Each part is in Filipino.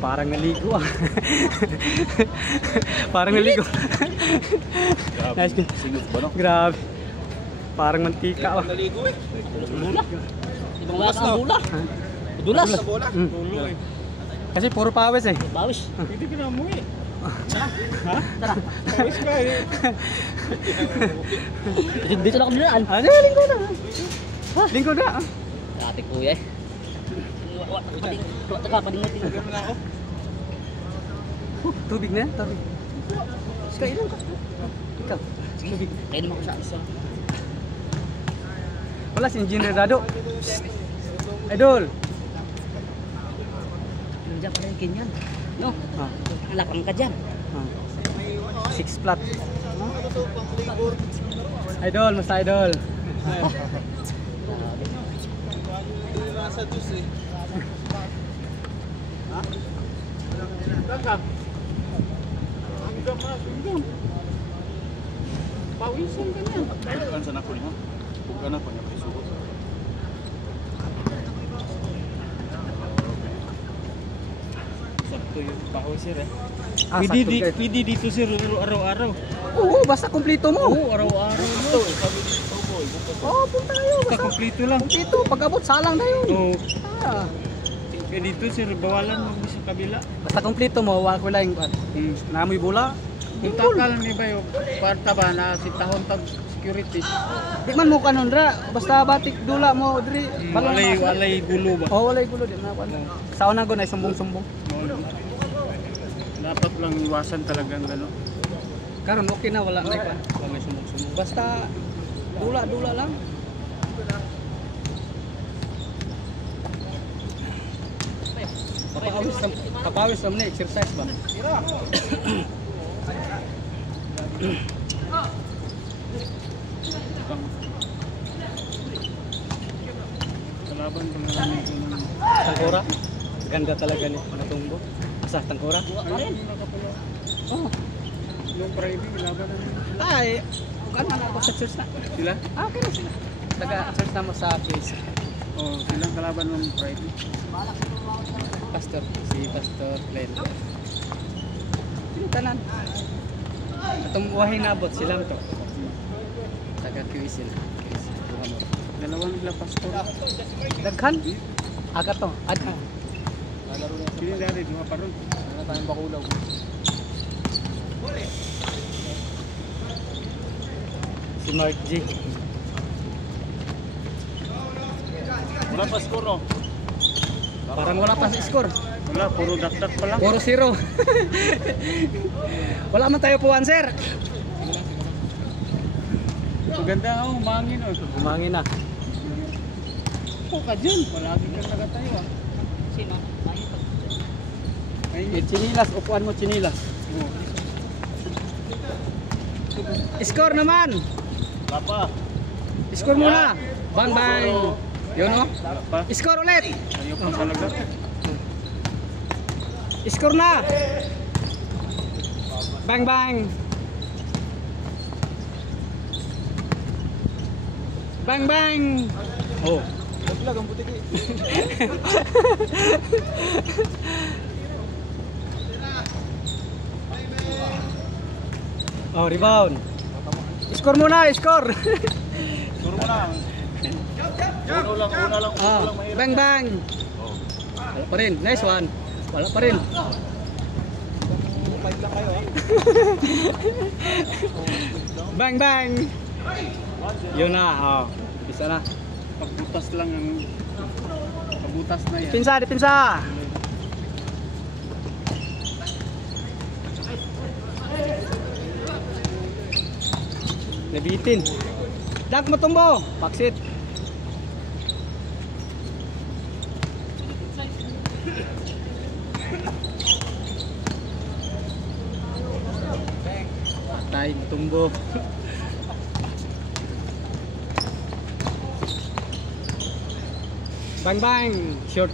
Parang naligo ah. Parang naligo. Nice. Singot ba no? Grabe. Parang mantika ah. Naligo eh. Bula. Ibang wala kang bula. Dulas. Sa bola. Kasi puro pawis eh. Bawis. Pwede ka na umuwi. Tara. Pawis ka eh. Dito na kami dinaan. Ano? Linggo na. Linggo na ah. Dati kuya eh. Wala ka pading natin. Ganun na ako. Tubig na? Tubig. Ska, ilan ka? Ikaw. Sige. Kaya naman ko sa isa. Wala si Engineer Dado. Idol. Nandiyan pala yung Kenyan. No? Ah. Lakang ka dyan. 6 flat. Idol, mas idol. Nasa juice eh. Ha? Gagam. Hanggang masundong. Pawisan ka niya. Kailan sa nako niya? Kung pa niya paisugot. Sakto yung pawis sir eh. Pwede dito sir araw-araw. Oo, basta kumplito mo. Oo, araw-araw. Oo, punta kayo. Basta kumpleto lang. Dito, pag-abot, salang na yun. Oo. Ah. Kaya dito sir, bawalan mo sa kabila. Basta kumplito mo, wala ko lang. Namoy bula. Kung takal ni ba yung kwarta ba na si tahon tag security? Di man mo kanon ra, basta batik dula mo diri. Walay gulo ba? Oh, walay gulo di na kuan. Sa una go na sumbong-sumbong. Dapat lang iwasan talaga ang gano'n. Karon okay na wala may kuan. Wala may sumbong-sumbong. Basta dula-dula lang. Kapawis na exercise ba? Kalaban pa naman yung Tangkora. Ganda talaga ni Natumbo. Asa Tangkora? Oh. yung private, laban na nila. Ay, ugan man ako sa church na. Sila? Ah, okay na sila. Taga-church na mo sa place. Oo, silang kalaban ng private. Pastor, si Pastor Glenn. Sino tanan? Atong buhay nabot silang to. Taga-QC sila. Dalawang nila pastor. Daghan? Aga to. Aga. Sili dari, di pa ron. Ano tayong bakulaw? Si Mark G. Wala pa score no? Parang wala pa sa score. Wala, puro dakdak pa lang. Puro 0. Wala man tayo puwan, sir. Maganda nga, umangin o. Umangin na. Oo ka dyan, palagi ka nagatayo ah. Sino? Eh, chinilas, upuan mo chinilas. Score naman. Wala pa. Score muna. Bang bang. Yun o. Wala pa. Score ulit. Ayaw pa talaga. Score na. Bang bang. Bang bang. Oh. Vlog ang puti. Oh, rebound. Score muna, score. Suro mo lang. Una lang Ah, mahirap. bang bang. Wala pa rin. Nice one. Wala pa rin. Fight lang kayo ah. Bang bang. Yun na. Oh. Isa na. Pagbutas lang ang pabutas na yan. Depensa, depensa. Nabitin. Dak Matumbo. Paksit. Patay Matumbo. Bang bang. Short.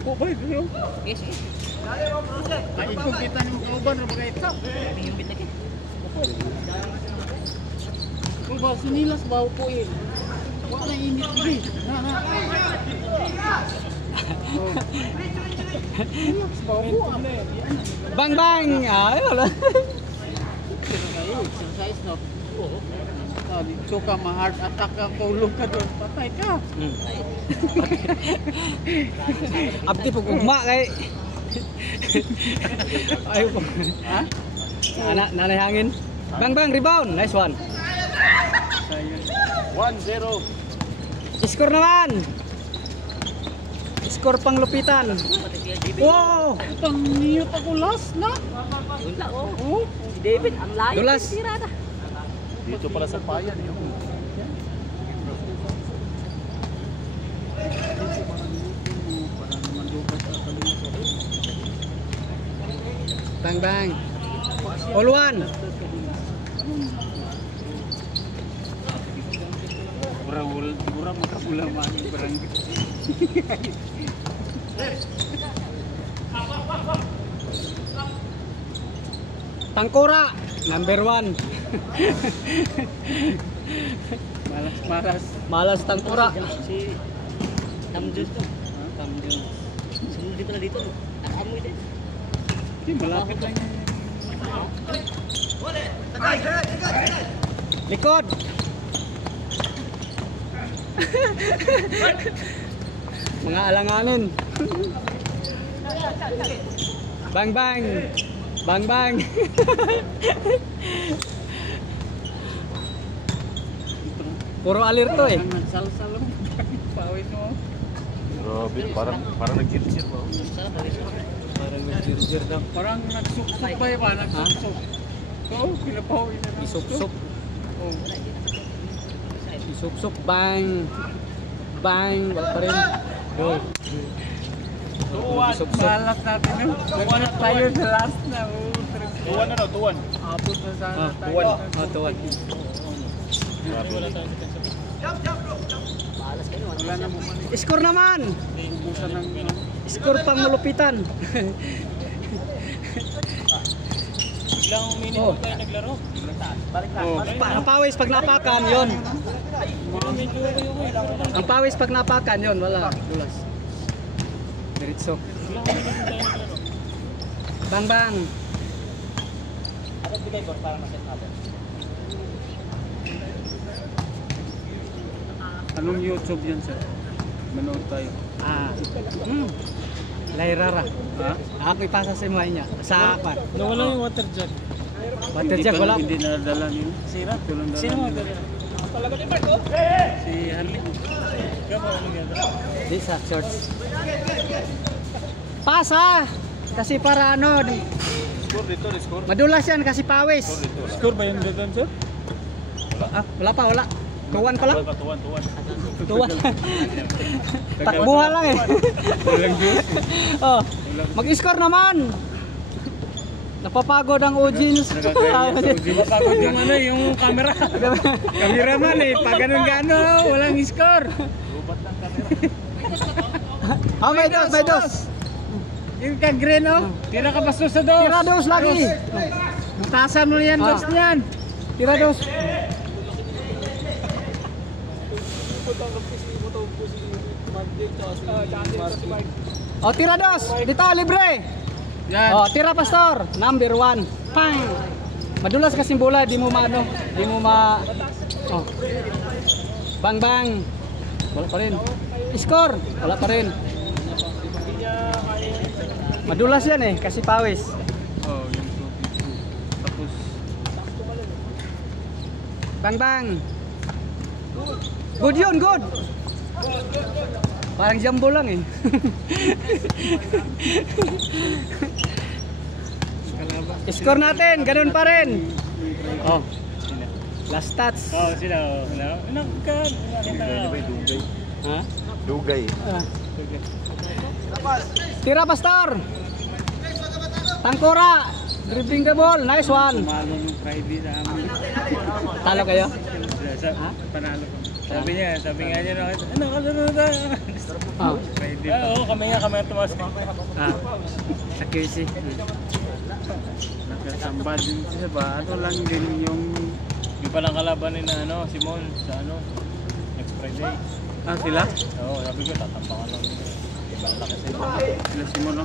Oh, baik bro. Yes, yes. Ay, kung kita ni mo kauban ra bagay ito. Sabi yung bitag eh. ba? Sinilas ba po eh? Wala init din. Na. Sinilas ba po? Bang bang! Ay, wala. Exercise no? Oo. Dito ka ma-heart attack ang tulog ka doon. Patay ka. Abdi po gugma kay. Ayaw po. Ha? Nanay hangin. Bang bang, rebound. Nice one. 1-0. Score naman. Score pang lupitan. Wow! Pang-mute ako last na. Wala, oh. Si David, ang layo. Dulas. Tira na. Dito pala sa bayan yun. Bang bang. All one. Murah makapulaman yung barangay. Tangkura, number 1. Malas. Malas Tangkura. Si Tamjun to. Tamjun. Sunod din pala dito. Nakamoy din. Hindi, malapit lang yan. Likod. Mga alanganin. Bang bang. Bang bang. Puro alerto eh. Nagsal-sal lang. Pawis mo. Grabe, parang nag-gilsir mo. Sarap pala ito. Parang nag-zir daw. Parang nagsuksok ba yun ba? Nagsuksok. Oo, pinapawin na lang. Isupsop. Oo. Isupsop. Bang. Bang. Wala pa rin. Go. Isupsop. Malas natin yun. Tuwan tayo sa last na. Tuwan na daw, tuwan. Abot na sana Ah, tayo. tuwan. Ah, tuwan. Maalas kayo. Wala na mo man. Score naman. Ubusan ng Score pang malupitan. Ilang minute Oh. tayo naglaro? Ang pawis pag napakan yon. Ang pawis pag napakan yon, wala. Dulas. Diretso. Bang bang. Ano bigay ko para ma-set natin? Anong YouTube yan, sir? Manood tayo. Ah. Lairara. Ha? Ako ipasa sa mga niya. Sa apa? Nawala yung water jug. Water jug wala. Hindi nadala niyo. Sira? Tulong dala Sino mo niyo. dali? Talaga ni Marco? Si Harley. Di sa shorts. Pasa. Kasi para ano, Score dito, score. madulas yan kasi pawis. Score ba yung doon, sir? Ah, wala pa, wala. Tuwan pa lang. Tuwan. Tuwan. Takbuhan lang eh. Walang juice. Oh, mag-score naman. Napapagod ang audience. Napapagod yung ano, yung camera. Cameraman eh, pag ganun-gano, walang score. Ah, may dos, may dos. Yung kag-green, oh. Tira ka bastos sa dos. Tira dos lagi. Butasan mo yan, Ah. dos niyan. Tira dos. Oh, tira dos. Dito, libre. Yan. Oh, tira pastor. Number 1. Pang. Madulas kasing bola, di mo maano, di mo ma Oh. Bang bang. Wala pa rin. Score. Wala pa rin. Madulas yan eh, kasi pawis. Oh, yung tapos, Bang bang. Good yun, good. Parang jumbo lang eh. Score natin, ganun pa rin. Oh. Last touch. oh, sila, nagkan. Ha? Dugay. Ah. Tira pastor. Tangkura. Dribbling the ball. Nice one. Malo yung Friday sa amin. Talo kayo? Ha? Panalo ko. Sabi nga niya, ano, Ah. Friday. Oo, kami tumas. Ah. Accuracy. Nagkasamba din siya ba? Ano lang din yung palang kalaban na ano, Simon sa ano, next Friday. Ah, sila? Oo, sabi ko tatampangan lang nila. Ibang laki sa iba. Sila Simon, no?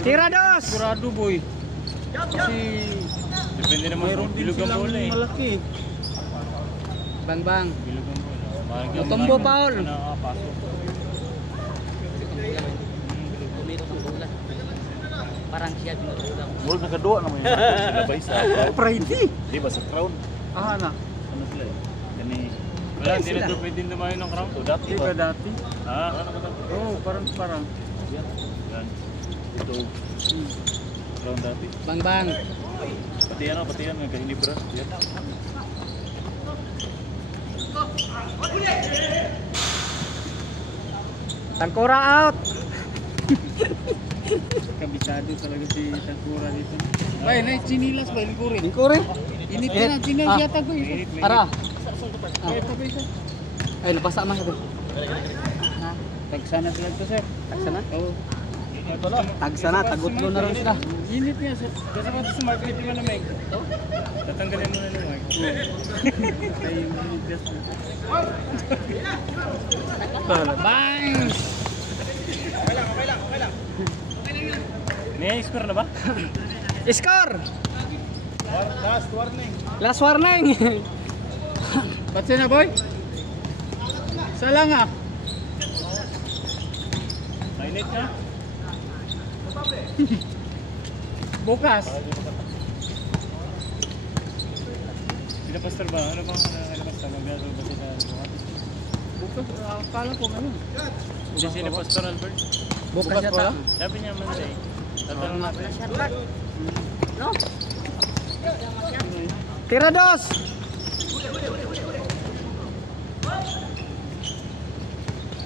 Tira dos! Sigurado boy. Kasi depende naman kung bilog ang bola eh. malaki. Bang bang. Bilog ang bola. Mutombo, Paul. Nakakapasok. Tumiro ng bola. Parang siya binutulang. Murag na kadua naman yun. Sila ba isa? Friday. Di ba sa crown? Ah, na. Ano sila eh? Kani... Wala, hindi na pwede dumayo ng crown. So dati Di ba? ba dati? Ah, Oo, parang. Yan. Yan. Ito. Crown dati. Bang bang. Pati yan. May kahinibra. Yan. Tangkura out. kabisado talaga si Tagura dito. Ay, na chinilas ba yung kuri? Lingkuri. Init na chinilas yata ko eh. Ara. Ay, pa ba isa? Ay, nabasa man ito. Tagsana sila to, sir. Tagsana? Oo. Tagsana, tagutlo na rin sila. Init niya, sir. Kasi ba ito sa market yung ano, Meg? Tatanggalin mo na ng Meg. Ay, yung init niya. Bang! May score na ba? Score! Last warning. Last warning. Ba't na, boy? Sala nga. Mainit na? Bukas. Sila pastor ba? Ano bang sila pastor? Magbiyaso ba sila? Bukas, akala ko ano. Hindi sila pastor Albert? Bukas yata. Sabi niya man siya eh. Tatanong natin. No? Tira dos.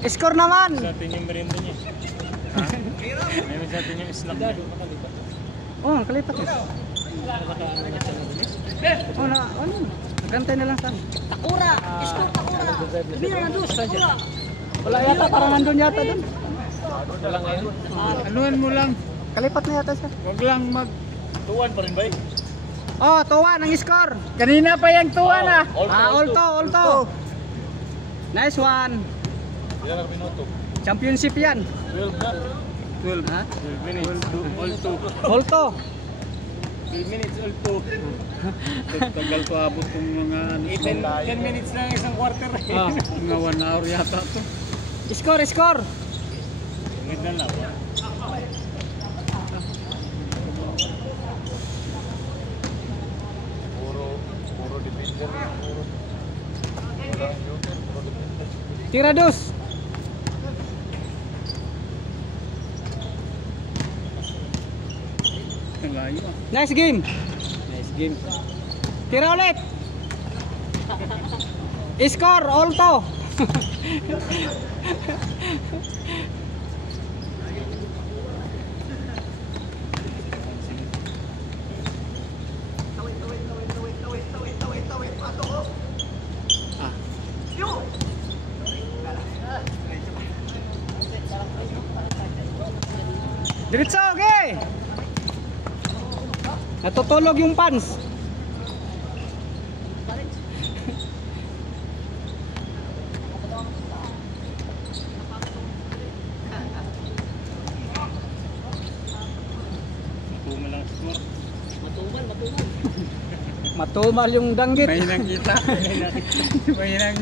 Score naman. Sa atin yung merienda niya. Ha? May sa atin yung snack niya. Oh, kalipat eh. Oh, na, ano? Nagantay na lang saan. Takura! Iskor Takura! Mira na dos, Takura! Wala yata, parang nandun yata dun. Wala ngayon. Anuan mo lang. Kalipat na yata siya. Huwag lang mag... Tuwan pa rin ba eh? Oh, tuwa ng score. Kanina pa yung tuwan ah. All to. Nice one. Ilan ang minuto? Championship yan. 12 na. 12. Ha? 12 minutes. All two. All to. 12 minutes, all two. Tagal ko abot yung mga... 10 minutes lang isang quarter eh. Ah. Mga 1 hour yata to. Score. Ngit na lang. Puro defender. Walang shooter. Puro defender. Tira dos. Nagayo ah. Nice game. Tira ulit. Score, all to. Diretso, okay. Natutulog yung pants. Tuma lang score. Matumal. Matumal yung danggit. May nang kita. May nang...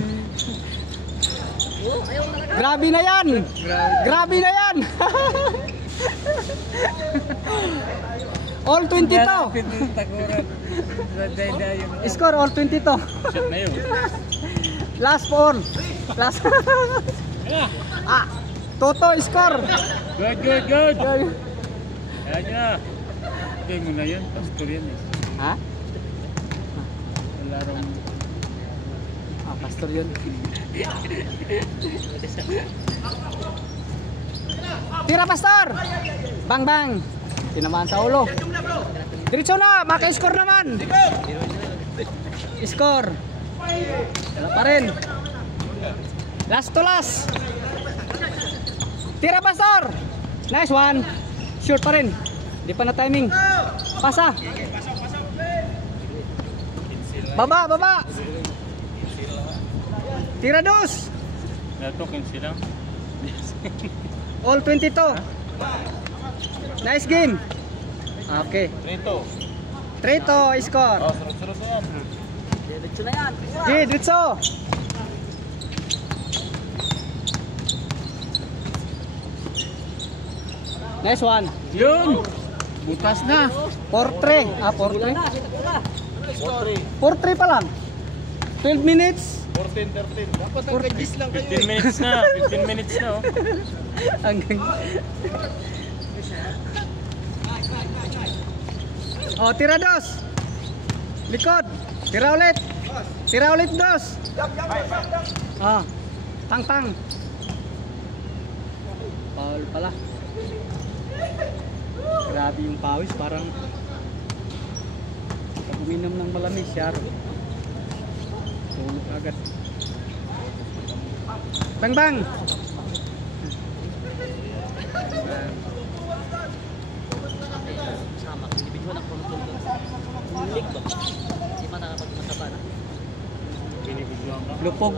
Oh, ayaw talaga. Grabe na yan. Grabe na yan. All 20 to. Takuran. Score all 20 to. Shot na yun. Last four. Last. Toto score. Good. Ayan na. Ito mo na yan. Pastor yan eh. Ha? Wala rong... Pastor yun. Tira pastor. Bang. Tinamaan sa ulo. Diretso na, maka-score naman. Score. Wala pa rin. Last to last. Tira pastor. Nice one. Shoot pa rin. Di pa na timing. Pasa. Baba, baba. Tira dos. Natukin sila. All 22. Nice game. Okay. Trito. 3-2 score. Oh, sunod-sunod na yan. Diretso na yan. G, Ditso. Nice one. Yun! Butas na. 4-3. Ah, 4-3. Na, kita pula. 4-3 pa lang. 12 minutes. 14-13. Dapat ang kagis lang 15 minutes na. 15 minutes na. Oh. Hanggang... Oh, tira dos. Likod. Tira ulit. Tira ulit dos. Ah. Tang. Foul pala. Grabe yung pawis, parang pag uminom ng malamig siya. Tulog agad. Bang. Sama, individual ang pumutulog. Umilig ba? Hindi man nakapag-masaba na. Binibigyan ka. Lupog.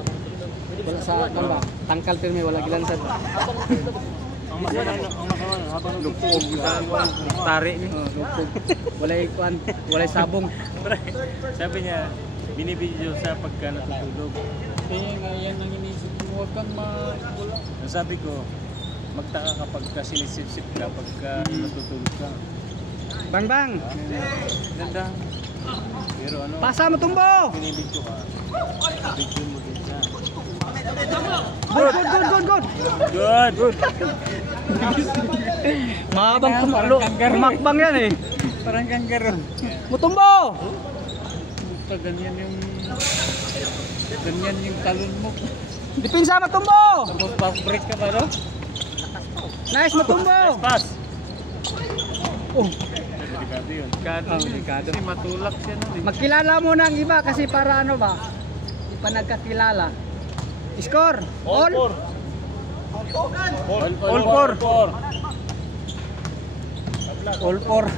Wala sa ano ba? Tangkal pirmi, wala gilansad. Ang makawan, habang lupog. Tari ni. Oh, lupog. Walay kuan, walay sabong. Sabi niya, binibidyo sa pagka natutulog. Kaya nga yan ang inisip mo, huwag kang magula. Sabi ko, magtaka kapag ka sinisip-sip ka pagka natutulog ka. Bang. Ganda. Pero ano, Pasa mo tumbo. binibidyo ka. Bidyo mo din siya. Good. Good! Mahabang kumakbang yan eh. Parang kanggaro. Mutumbo. Ganyan yung talon mo. Dipinsa matumbo. Tapos pass break ka ba, no? Nice matumbo. Pass! Oh, Delikado yun. delikado. Kasi matulak siya nun eh. Magkilala muna ang iba kasi para ano ba? Di pa nagkakilala. Score. All All. 4. All four. All 4.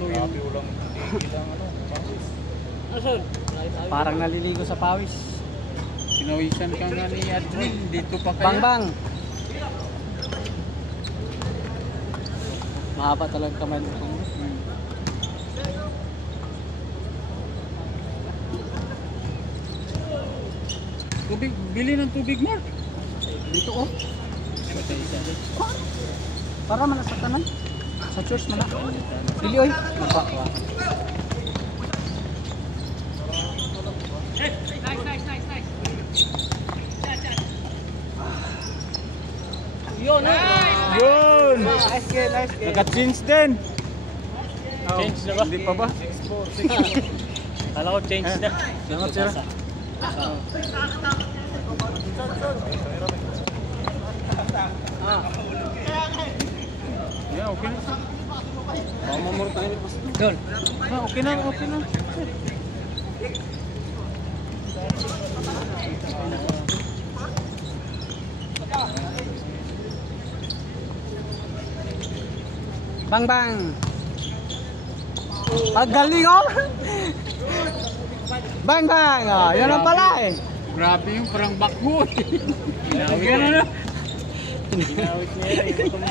Grabe ulang ilang ano. Pawis. Asun? Parang naliligo sa pawis. Pinawisan ka nga ni Admin. Dito pa kaya. Bang. Mahaba talaga kamay mo. Tubig, bili ng tubig, Mark. Dito oh. Para man sa tanan. Sa church man. Dili oy. Mapakwa. Yun, Yun! Nice game. Naka-change din. Change na ba? Hindi pa ba? Kala ko change na. Salamat sir. Yeah, okay na. Mamamuro tayo ni Pastor. Doon. Okay na. Bang. Paggaling oh. Bang. Oh, yan ang pala eh. Grabe yung parang bakbo. Ginawit niya. Ginawit niya yung tumbo.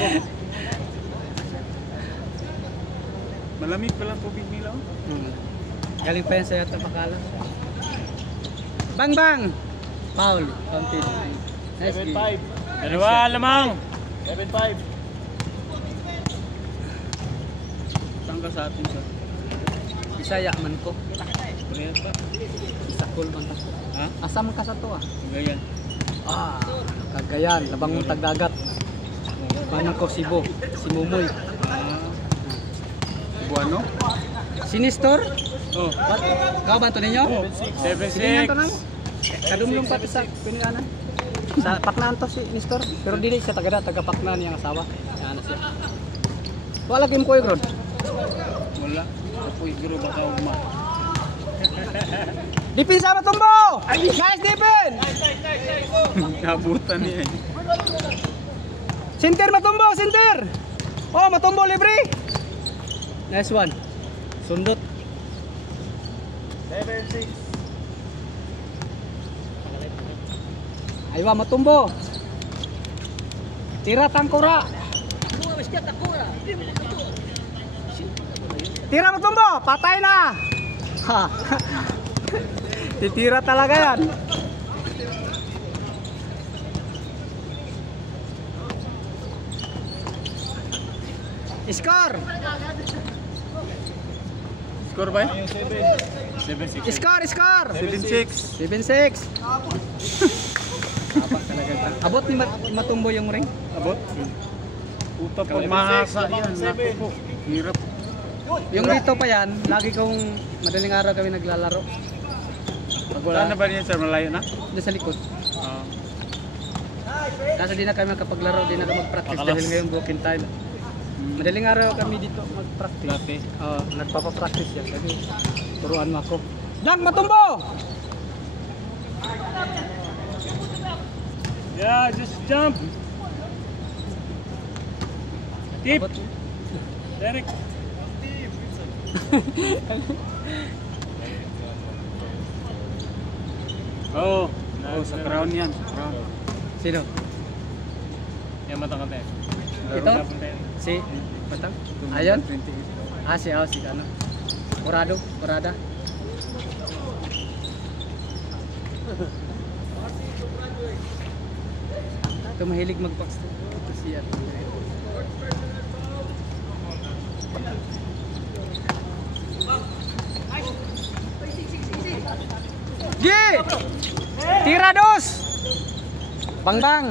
Malamig pala ang tubig nila. Galing pa yan sa yata pakala. Bang. Foul. Counted. Nice game. 7-5. Dalawa lamang. 7-5. Saan ka sa atin sa? Bisaya man ko. Kuriyat ba? Isakol man ka. Ha? Asa man ka sa to ah? Ganyan. Ah, Cagayan, labang mong tagdagat. Manang ko Cebu, si Mumoy. Buano? Sinistor? Oh. What? Kau bantu ninyo? 7-6. Siningan to nang. Kadumlong pati sa pinuyanan. Sa Paknaan to si Nistor, pero dili siya taga Paknaan yang asawa. Ano siya? Wala game ko Rod. Wala. Ako iguro baka ugma. Dipin sama tumbo. Nice dipin. Kabutan niya. Sinter matumbo, sinter. Oh, matumbo libre. Nice one. Sundot. 7-6. Aywa, matumbo. Tira tangkura. Takura, mas dia takura. Dia bilang takura. Tira matumbo, patay na. Ha. Titira talaga yan. Score. Score ba? Yung 7. 7-6. Score, score. 7-6. 7-6. Abak talaga. Abot ni matumbo yung ring. Abot? Puta pag mahasa yan. Naku po. Hirap. Yung dito pa yan, lagi kong madaling araw kami naglalaro. Pag wala, Saan na ba niya sir? Malayo na? doon sa likod. Oo. Kaso di na kami makapaglaro, di na kami mag-practice Makalas. dahil ngayon booking time. Madaling araw kami dito mag-practice. Dati. Oo, nagpapapractice yan. Kasi turuan mo ako. Lang, matumbo! Yeah, just jump. Tip. Abot. Derek. Oh, Sa crown yan. Sa crown. Sino? Yan matangkat eh. Ito? Si? Batang? Ayon? Si ano? Corrado? Corrada? Ito mahilig mag-box to. Ito siya. G! Tira dos! Bang bang!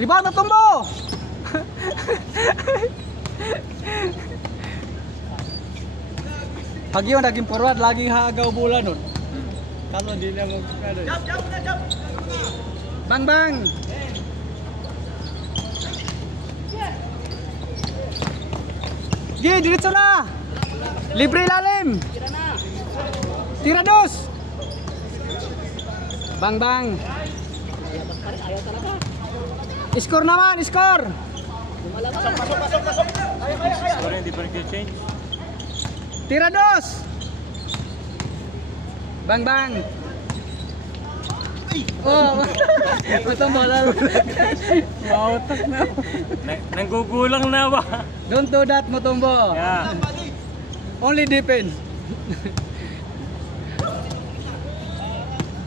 Rebound na tumbo! Pag yun naging forward, laging hagaw bola nun. Kaso di na mag-ano. Bang bang! G, diretso na! Libre lalim! Tira dos! Bang bang! Score naman, score! Sorry, hindi pa nag-change. Tira dos! Bang bang! Oh, ito bola. Mautak na. Nanggugulang na ba? Don't do that, Mutombo. Yeah. Only defense.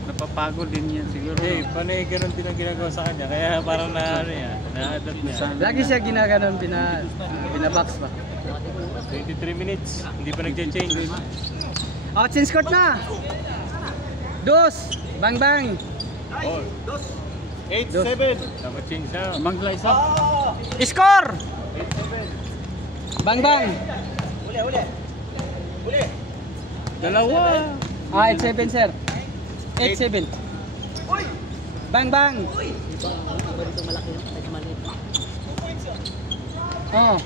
Napapagod din yan siguro. Eh, paano yung ganun din ang ginagawa sa kanya? Kaya parang na ano yan, na-adapt niya. Lagi siya ginaganon, binabox pa. 23 minutes, hindi pa nag-change. Oh, change court na. Dos! Bang bang! Oh, 8-7. dapat change siya. Mangla isa. Score! Bang bang! Dalawa! 8-7 sir. 8-7. Bang bang! Dito malaki yun, medyo maliit. Oh.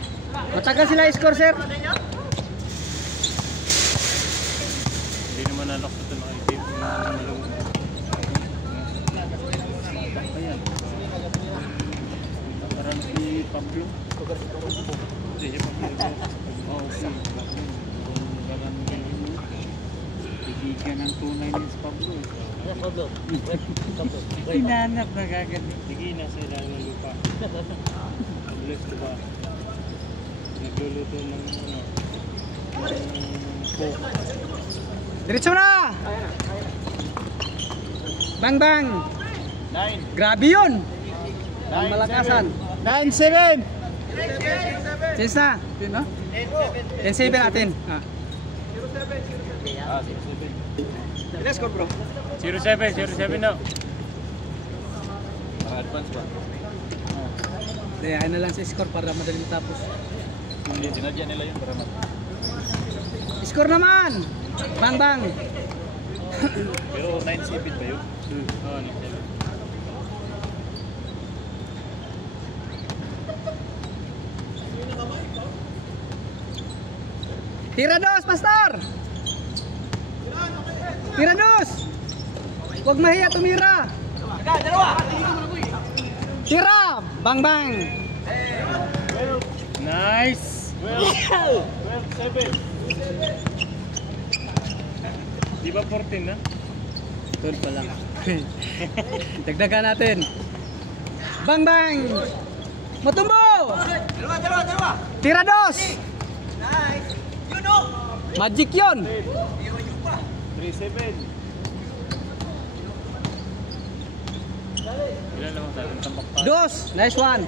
Matagal sila score sir. Hindi naman nalak sa ito nakitip. Ayan. Parang si Pablo. Hindi si Pablo. Oo, si Pablo. Parang Tigigan ng tunay ni Pablo. Ano, Pablo? Pablo. hinanap na gagawin. Sige, nasa ilalim ng lupa. Pablos diba? Nagluluto ng pork. Diretso na! Bang bang! 9. Grabe yun! Ang malakasan. 9-7. Change na. Yun na? 10-7 natin. Ah. 07 na. Advance ba? Hindi, ayun na lang sa score para madaling tapos. Hindi, sinadya nila yun para Score naman! Bang bang! Pero 9-7 ba yun? Oo, next time. Tira dos, Pastor! Tira dos! Huwag mahiya, tumira! Tira! Bang bang! Nice! 12-7. Di ba 14 na? 12 pa lang. Dagdagan natin. Bang bang! Matumbo! Tira dos! Magic yun! 3-7. Ilan naman tayo? Tambak pa. Dos! Nice one!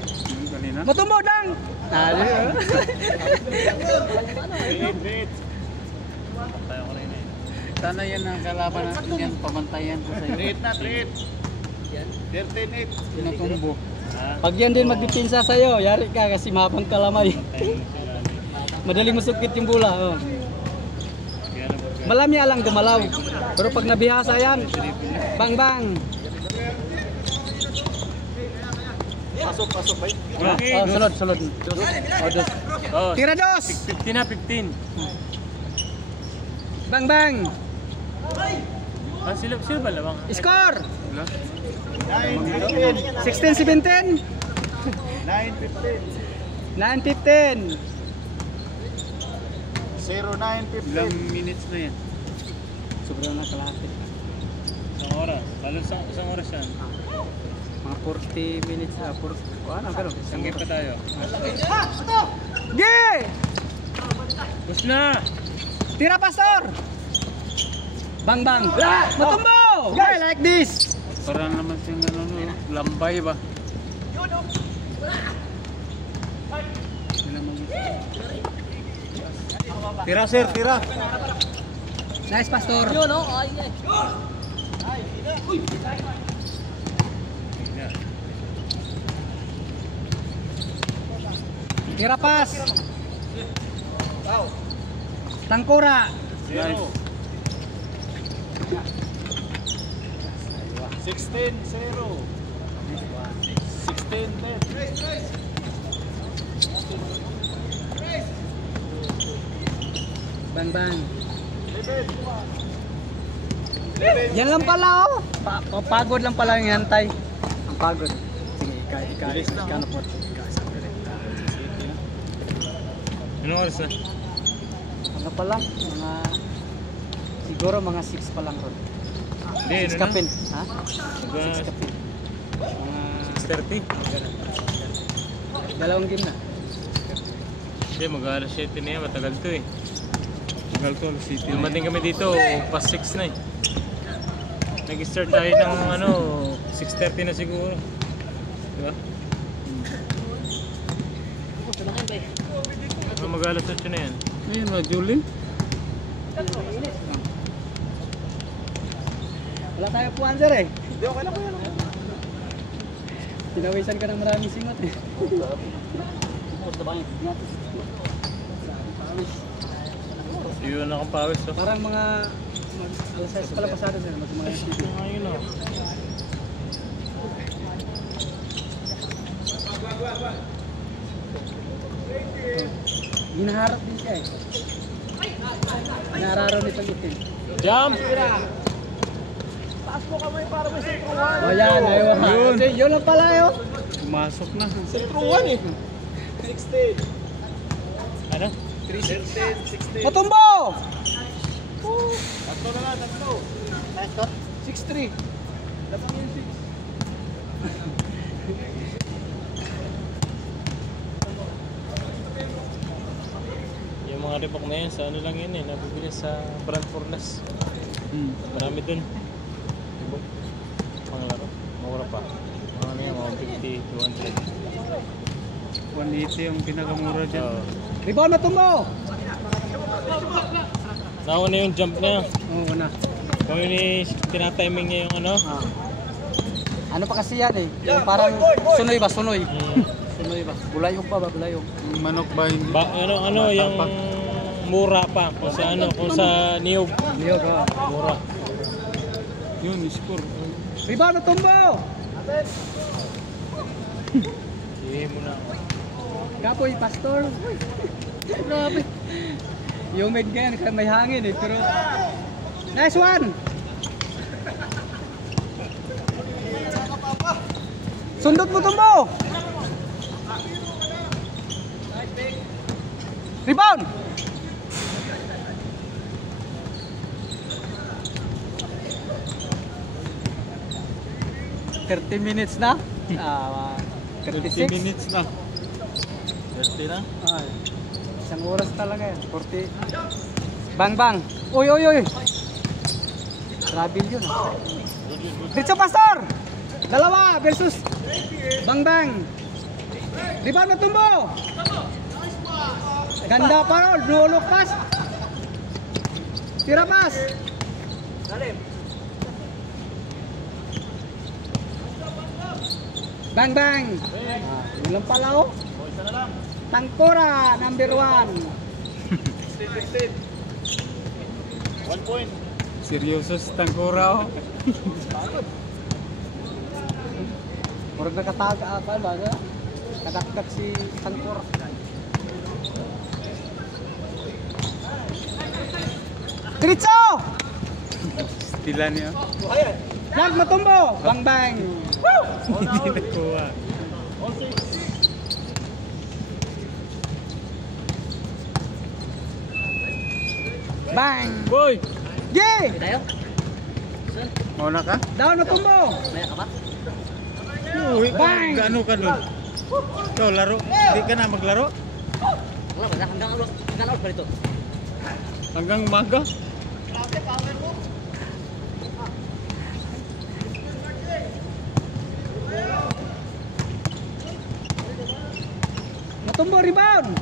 Kanina? Matumbo dang! Ah, 3-8. Tayo ko na yun eh. Sana yan ang kalaban natin yan, pamantayan ko sa iyo. 3-8 na, 3-8. 13-8. Pinatumbo. Pag yan din magdipinsa sa'yo, yari ka kasi mapang kalamay. Madaling masukit yung bola. Oh. Malami alang gumalaw. Pero pag nabihasa yan, bang bang! Pasok ba? Okay. Oh, sulod. Oh, dos. Oh, Tira dos! 15 na, 15. Bang bang! Ah, sila ba labang? Score! 9-15. 16-17! 9-15. 9-15! 0-9-15. Ilang minutes na yan? Sobrang na kalahati. Isang oras. Halos isang oras yan. Mga 40 minutes na. Ano, gano'n? Isang game pa tayo. Ge! Gusto na! Tira, Pastor! Bang bang! Matumbo! I like this! Parang naman siyang ano, no, lambay ba? Tira sir, tira. Nice, Pastor! Tira pas! Tangkura! 0. 16-0. 16-10. Bang bang! Yan lang pala oh! Pagod lang pala yung hantay. Ang pagod. Sige, ika na po. Anong oras na? Ano pa lang? Siguro mga 6 pa lang ron. Hindi, 6 ano na? kapin. Ha? 6 6 kapin. Mga 6:30. dalawang game na. Hindi, mag-alas 7 na yan. Matagal to eh. Matagal to, alas 7. Dumating kami dito, past 6 na eh. Nag-start tayo ng 6:30 na siguro. Diba? Mag-alas 8 na yan. Ayun, Julie. Wala tayo puwan sir eh. Hindi, okay lang po yan. Tinawisan ka ng maraming singot eh. Yun na kang pawis. Oh. Parang mga alas 6 pala pasado sir. Mga Ayun o. hinaharap din siya eh. Hinararo nitong itim. Jump! O yan, ayun. Yun. Yun lang pala yun. Pumasok na. Ano? 13-16. Matumbo! Tatlo na lang, tatlo. 6-3. Yung mga ribok na yan, sa ano lang yun eh. Nabibili sa brand furnace. Marami dun. Ribok. Mga laro. Mura pa. Mga ano yan, mga 50, 200. 180 yung pinakamura dyan. Oo. Rebound, matumbo! Nauna yung jump niya. Oo na. Kung yun eh, tinatiming niya yung ano. Ano pa kasi yan eh. Yung parang sunoy ba? Sunoy. Mm. Sunoy ba? Bulayog pa ba? Bulayog. Yung manok ba hindi? Ano yung mura pa. Kung sa ano, kung sa niyog. Niyog ha. Mura. Yun, score. Rebound, matumbo! Sige mo na. Kapoy, pastor. Grabe. Humid ka yan, may hangin eh. Pero, nice one! Sundot mo tumbo! Rebound! $30 na. 30 36. minutes na. 30 na. Ay, isang oras talaga yan. 40. Bang bang. Uy, uy, uy. Travel yun. Diretso, Pastor! Dalawa versus Bang bang. Rebound na tumbo. Ganda pa ron. Duolok pass. Tira pass. Bang bang. Yun lang pala oh. Tangkora, number 1. 1 point. Seryoso si Tangkura, oh. Murag nakataga apa ba? Kadakdak si Tangkora. Diretso! Stila niya. Lag matumbo. Bang bang. Hindi nakuha. Bang. Boy! Gi! Tayo? Mauna ka? Down matumbo. Maya ka ba? Uy, Bang! gaano ka nun? Ikaw, laro? Hindi ka na maglaro? Wala ba? Hanggang oras pa rito. Hanggang umaga? Matumbo rebound.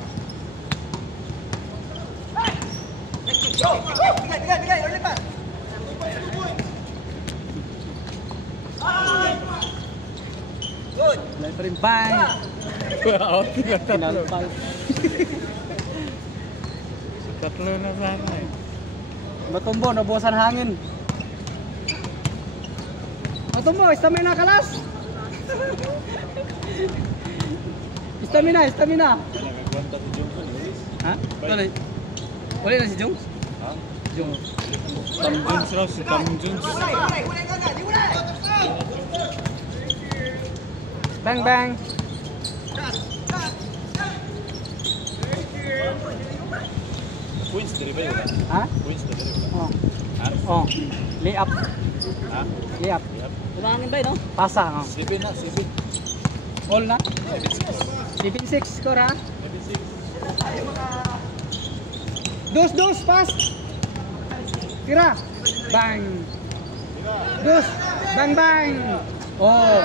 Lain pa rin bang. Out na tatlo. Pinalpal. Tatlo na sana eh. Matumbo, nabuwasan hangin. Matumbo, stamina kalas. Stamina, stamina. Nagagwanta si Johnson. Ha? Wala. Wala na si Jones? Ha? Jones. Tom Jones raw, si Tom Jones. Bang bang. Points dari ba yun? Ha? Points dari ba? Oh. Ha? Oh. Lay up. Ha? Lay up. Tumangin ba no? Pasa. Oh. 7 na, 7. All na. 7-6 score ha. 7-6. Dos, pass. Tira. Bang. Dos. Bang, bang. Oh.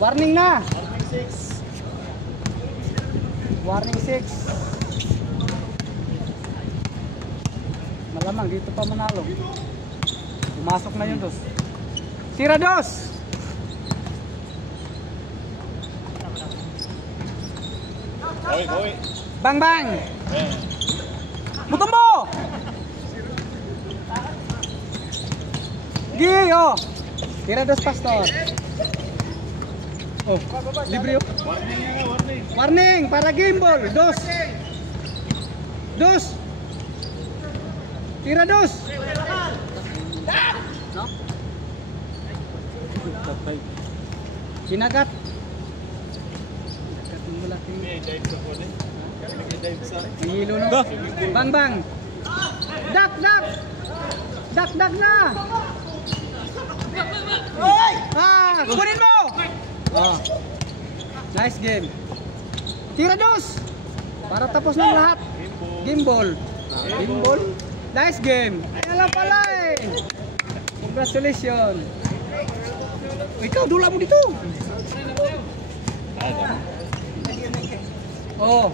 Warning na. Warning 6. Malamang dito pa manalo. Pumasok na yun, Dos. Tira, Dos. Boy, boy. Bang, bang. Eh. Mutumbo! Gi, oh. Tira Dos, Pastor. Oh, libre oh. Warning yan, warning. Warning para game ball. Dos. Dos. Tira Dos. No? Kinagat. Kinagat mo laki. May dive sa po din. May dive sa. Hilo no. Bang bang. Dak dak. Dak dak na. Ah, kunin mo. Oh. Nice game. Tira Dos. Para tapos ng lahat. Game ball. Game ball. Nice game. Ayan lang pala eh. Congratulations. Ikaw, dula mo dito. Oh.